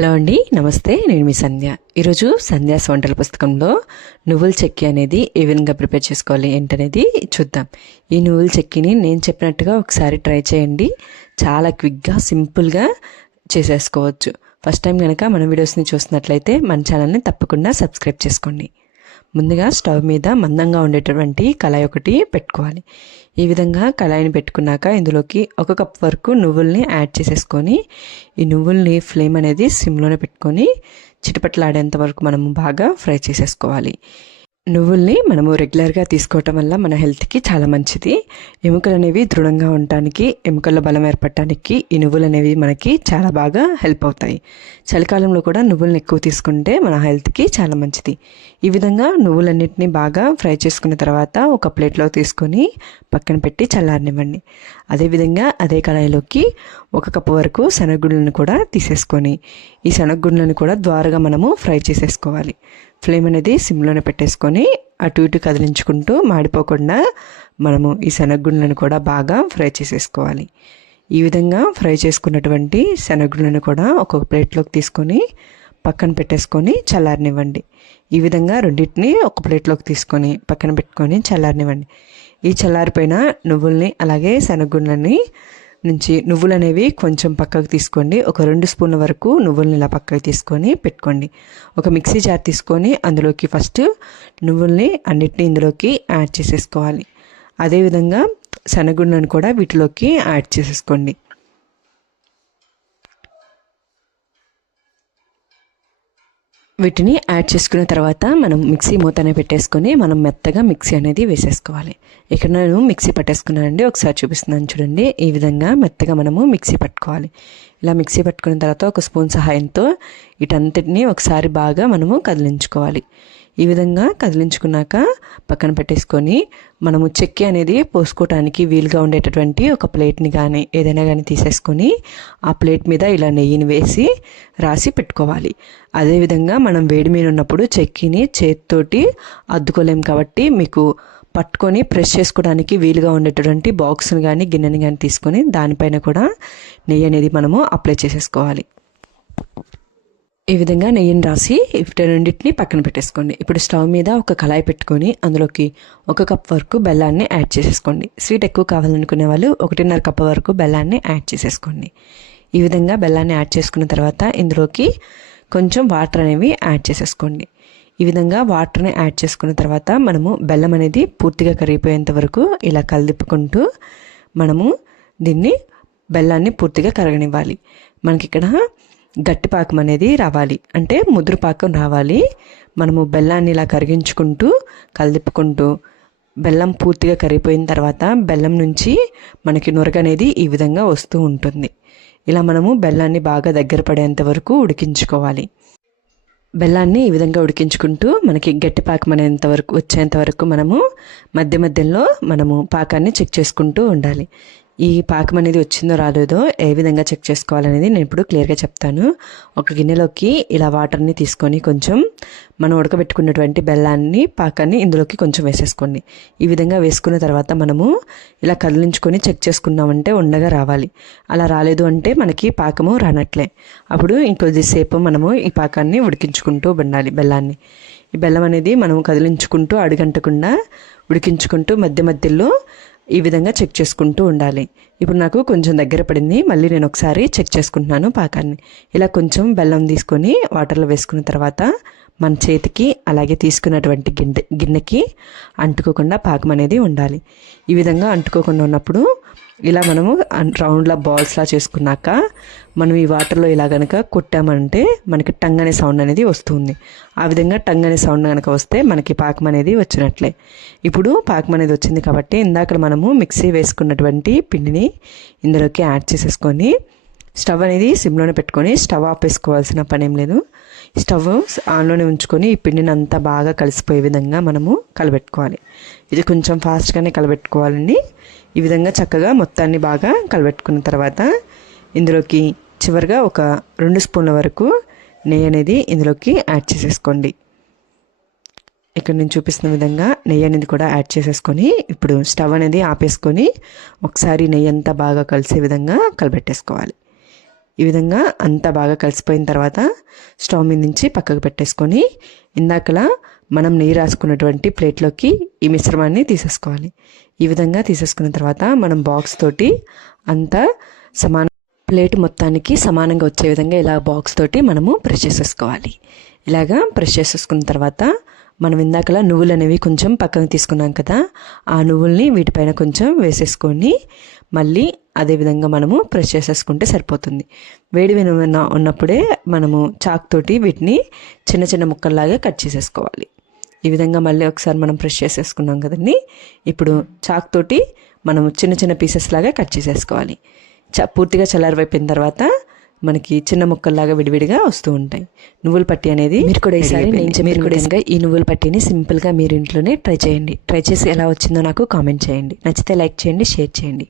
Hello అండి, నమస్తే. నేను మీ సంధ్య. ఈరోజు సంధ్యాస్ వంటల పుస్తకంలో నువ్వుల చెక్కి అనేది ఏ విధంగా ప్రిపేర్ చేసుకోవాలి ఏంటనేది చూద్దాం. ఈ నువ్వుల చెక్కిని నేను చెప్పినట్టుగా ఒకసారి ట్రై చేయండి. చాలా క్విక్గా సింపుల్గా చేసేసుకోవచ్చు. ఫస్ట్ టైం కనుక మన వీడియోస్ని చూస్తున్నట్లయితే మన ఛానల్ని తప్పకుండా సబ్స్క్రైబ్ చేసుకోండి. ముందుగా స్టవ్ మీద మందంగా ఉండేటటువంటి కళాయి ఒకటి పెట్టుకోవాలి. ఈ విధంగా కళాయిని పెట్టుకున్నాక ఇందులోకి 1 కప్ వరకు నువ్వుల్ని యాడ్ చేసేసుకొని ఈ నువ్వుల్ని ఫ్లేమ్ అనేది సిమ్లోనే పెట్టుకొని చిటపట్లాడేంత వరకు మనము బాగా ఫ్రై చేసేసుకోవాలి. నువ్వుల్ని మనము రెగ్యులర్గా తీసుకోవటం వల్ల మన హెల్త్కి చాలా మంచిది. ఎముకలు అనేవి దృఢంగా ఉండటానికి, ఎముకల్లో బలం ఏర్పడటానికి ఈ నువ్వులు అనేవి మనకి చాలా బాగా హెల్ప్ అవుతాయి. చలికాలంలో కూడా నువ్వులను ఎక్కువ తీసుకుంటే మన హెల్త్కి చాలా మంచిది. ఈ విధంగా నువ్వులన్నిటిని బాగా ఫ్రై చేసుకున్న తర్వాత ఒక ప్లేట్లో తీసుకొని పక్కన పెట్టి చల్లారనివ్వండి. అదేవిధంగా అదే కడాయిలోకి 1 కప్పు వరకు శనగగుళ్ళను కూడా తీసేసుకొని ఈ శనగగుళ్ళను కూడా ద్వారగా మనము ఫ్రై చేసేసుకోవాలి. ఫ్లేమ్ అనేది సిమ్లోనే పెట్టేసుకొని అటు ఇటు కదిలించుకుంటూ మాడిపోకుండా మనము ఈ శనగగుళ్ళను కూడా బాగా ఫ్రై చేసేసుకోవాలి. ఈ విధంగా ఫ్రై చేసుకున్నటువంటి శనగగుళ్ళను కూడా ఒక ప్లేట్లోకి తీసుకొని పక్కన పెట్టేసుకొని చల్లారనివ్వండి. ఈ విధంగా రెండింటిని ఒక ప్లేట్లోకి తీసుకొని పక్కన పెట్టుకొని చల్లారనివ్వండి. ఈ చల్లారిపోయిన నువ్వుల్ని అలాగే శనగగుళ్ళని నుంచి నువ్వులు అనేవి కొంచెం పక్కకు తీసుకోండి. ఒక 2 స్పూన్ల వరకు నువ్వుల్ని ఇలా పక్కకు తీసుకొని పెట్టుకోండి. ఒక మిక్సీ జార్ తీసుకొని అందులోకి ఫస్ట్ నువ్వుల్ని అన్నిటిని ఇందులోకి యాడ్ చేసేసుకోవాలి. అదేవిధంగా శనగగుళ్ళను కూడా వీటిలోకి యాడ్ చేసేసుకోండి. వీటిని యాడ్ చేసుకున్న తర్వాత మనం మిక్సీ మూతనే పెట్టేసుకొని మనం మెత్తగా మిక్సీ అనేది వేసేసుకోవాలి. ఇక్కడ నేను మిక్సీ పట్టేసుకున్నానండి, ఒకసారి చూపిస్తున్నాను చూడండి. ఈ విధంగా మెత్తగా మనము మిక్సీ పట్టుకోవాలి. ఇలా మిక్సీ పట్టుకున్న తర్వాత 1 స్పూన్ సహాయంతో వీటంతటిని ఒకసారి బాగా మనము కదిలించుకోవాలి. ఈ విధంగా కదిలించుకున్నాక పక్కన పెట్టేసుకొని మనము చెక్కి అనేది పోసుకోవటానికి వీలుగా ఉండేటటువంటి ఒక ప్లేట్ని కానీ ఏదైనా కానీ తీసేసుకొని ఆ ప్లేట్ మీద ఇలా నెయ్యిని వేసి రాసి పెట్టుకోవాలి. అదేవిధంగా మనం వేడి మీద ఉన్నప్పుడు చెక్కిని చేతితోటి అద్దుకోలేం కాబట్టి మీకు పట్టుకొని ప్రెస్ చేసుకోవడానికి వీలుగా ఉండేటటువంటి బాక్స్ని కానీ గిన్నెని కానీ తీసుకొని దానిపైన కూడా నెయ్యి అనేది మనము అప్లై చేసేసుకోవాలి. ఈ విధంగా నెయ్యిని రాసి రెండింటిని పక్కన పెట్టేసుకోండి. ఇప్పుడు స్టవ్ మీద ఒక కళాయి పెట్టుకొని అందులోకి 1 కప్ వరకు బెల్లాన్ని యాడ్ చేసేసుకోండి. స్వీట్ ఎక్కువ కావాలనుకునే వాళ్ళు 1.5 కప్ వరకు బెల్లాన్ని యాడ్ చేసేసుకోండి. ఈ విధంగా బెల్లాన్ని యాడ్ చేసుకున్న తర్వాత ఇందులోకి కొంచెం వాటర్ అనేవి యాడ్ చేసేసుకోండి. ఈ విధంగా వాటర్ని యాడ్ చేసుకున్న తర్వాత మనము బెల్లం అనేది పూర్తిగా కరిగిపోయేంత వరకు ఇలా కలిపుకుంటూ మనము దీన్ని బెల్లాన్ని పూర్తిగా కరగనివ్వాలి. మనకి ఇక్కడ గట్టి పాకం అనేది రావాలి, అంటే ముదురు పాకం రావాలి. మనము బెల్లాన్ని ఇలా కరిగించుకుంటూ కలిపుకుంటూ బెల్లం పూర్తిగా కరిగిపోయిన తర్వాత బెల్లం నుంచి మనకి నురగ అనేది ఈ విధంగా వస్తూ ఉంటుంది. ఇలా మనము బెల్లాన్ని బాగా దగ్గర పడేంత వరకు ఉడికించుకోవాలి. బెల్లాన్ని ఈ విధంగా ఉడికించుకుంటూ మనకి గట్టి పాకం అనేంత వరకు వచ్చేంత వరకు మనము మధ్య మధ్యలో మనము పాకాన్ని చెక్ చేసుకుంటూ ఉండాలి. ఈ పాకం అనేది వచ్చిందో రాలేదో ఏ విధంగా చెక్ చేసుకోవాలనేది నేను ఇప్పుడు క్లియర్గా చెప్తాను. ఒక గిన్నెలోకి ఇలా వాటర్ని తీసుకొని కొంచెం మనం ఉడకబెట్టుకున్నటువంటి బెల్లాన్ని పాకాన్ని ఇందులోకి కొంచెం వేసేసుకోండి. ఈ విధంగా వేసుకున్న తర్వాత మనము ఇలా కదిలించుకొని చెక్ చేసుకున్నామంటే ఉండగా రావాలి. అలా రాలేదు అంటే మనకి పాకము రానట్లే. అప్పుడు ఇంకొద్దిసేపు మనము ఈ పాకాన్ని ఉడికించుకుంటూ ఉండాలి. బెల్లాన్ని ఈ బెల్లం అనేది మనము కదిలించుకుంటూ అడుగంటకుండా ఉడికించుకుంటూ మధ్య మధ్యలో ఈ విధంగా చెక్ చేసుకుంటూ ఉండాలి. ఇప్పుడు నాకు కొంచెం దగ్గర పడింది, మళ్ళీ నేను ఒకసారి చెక్ చేసుకుంటున్నాను పాకాన్ని. ఇలా కొంచెం బెల్లం తీసుకొని వాటర్లో వేసుకున్న తర్వాత మన చేతికి అలాగే తీసుకున్నటువంటి గిన్నెకి అంటుకోకుండా పాకం అనేది ఉండాలి. ఈ విధంగా అంటుకోకుండా ఉన్నప్పుడు ఇలా మనము రౌండ్లా బాల్స్లా చేసుకున్నాక మనం ఈ వాటర్లో ఇలా కనుక కొట్టామంటే మనకి టంగ్ అనే సౌండ్ అనేది వస్తుంది. ఆ విధంగా టంగ్ అనే సౌండ్ కనుక వస్తే మనకి పాకం అనేది వచ్చినట్లే. ఇప్పుడు పాకం అనేది వచ్చింది కాబట్టి ఇందాక మనము మిక్సీ వేసుకున్నటువంటి పిండిని ఇందులోకి యాడ్ చేసేసుకొని స్టవ్ అనేది సిమ్లోనే పెట్టుకొని స్టవ్ ఆపేసుకోవాల్సిన పని ఏం లేదు. స్టవ్ ఆన్లోనే ఉంచుకొని ఈ పిండిని అంతా బాగా కలిసిపోయే విధంగా మనము కలబెట్టుకోవాలి. ఇది కొంచెం ఫాస్ట్గానే కలబెట్టుకోవాలండి. ఈ విధంగా చక్కగా మొత్తాన్ని బాగా కలబెట్టుకున్న తర్వాత ఇందులోకి చివరిగా ఒక 2 స్పూన్ల వరకు నెయ్యి అనేది ఇందులోకి యాడ్ చేసేసుకోండి. ఇక్కడ నేను చూపిస్తున్న విధంగా నెయ్యి అనేది కూడా యాడ్ చేసేసుకొని ఇప్పుడు స్టవ్ అనేది ఆపేసుకొని ఒకసారి నెయ్యి అంతా బాగా కలిసే విధంగా కలబెట్టేసుకోవాలి. ఈ విధంగా అంతా బాగా కలిసిపోయిన తర్వాత స్టవ్ మీద నుంచి పక్కకు పెట్టేసుకొని ఇందాకలా మనం నెయ్యి రాసుకున్నటువంటి ప్లేట్లోకి ఈ మిశ్రమాన్ని తీసేసుకోవాలి. ఈ విధంగా తీసేసుకున్న తర్వాత మనం బాక్స్ తోటి అంతా ప్లేట్ మొత్తానికి సమానంగా వచ్చే విధంగా ఇలా బాక్స్ తోటి మనము ప్రెస్ చేసేసుకోవాలి. ఇలాగా ప్రెస్ చేసేసుకున్న తర్వాత మనం ఇందాకలా నువ్వులు అనేవి కొంచెం పక్కన తీసుకున్నాం కదా, ఆ నువ్వుల్ని వీటిపైన కొంచెం వేసేసుకొని మళ్ళీ అదేవిధంగా మనము ప్రెస్ చేసేసుకుంటే సరిపోతుంది. వేడి ఉన్నప్పుడే మనము చాక్ తోటి వీటిని చిన్న చిన్న ముక్కల్లాగా కట్ చేసేసుకోవాలి. ఈ విధంగా మళ్ళీ ఒకసారి మనం ప్రెస్ చేసేసుకున్నాం కదండి. ఇప్పుడు చాక్ తోటి మనం చిన్న చిన్న పీసెస్ లాగా కట్ చేసేసుకోవాలి. పూర్తిగా చల్లారిపోయిన తర్వాత మనకి చిన్న ముక్కల్లాగా విడివిడిగా వస్తూ ఉంటాయి. నువ్వుల పట్టి అనేది మీరు కూడా ఈ నువ్వుల పట్టిని సింపుల్గా మీరు ఇంట్లోనే ట్రై చేయండి. ట్రై చేసి ఎలా వచ్చిందో నాకు కామెంట్ చేయండి. నచ్చితే లైక్ చేయండి, షేర్ చేయండి.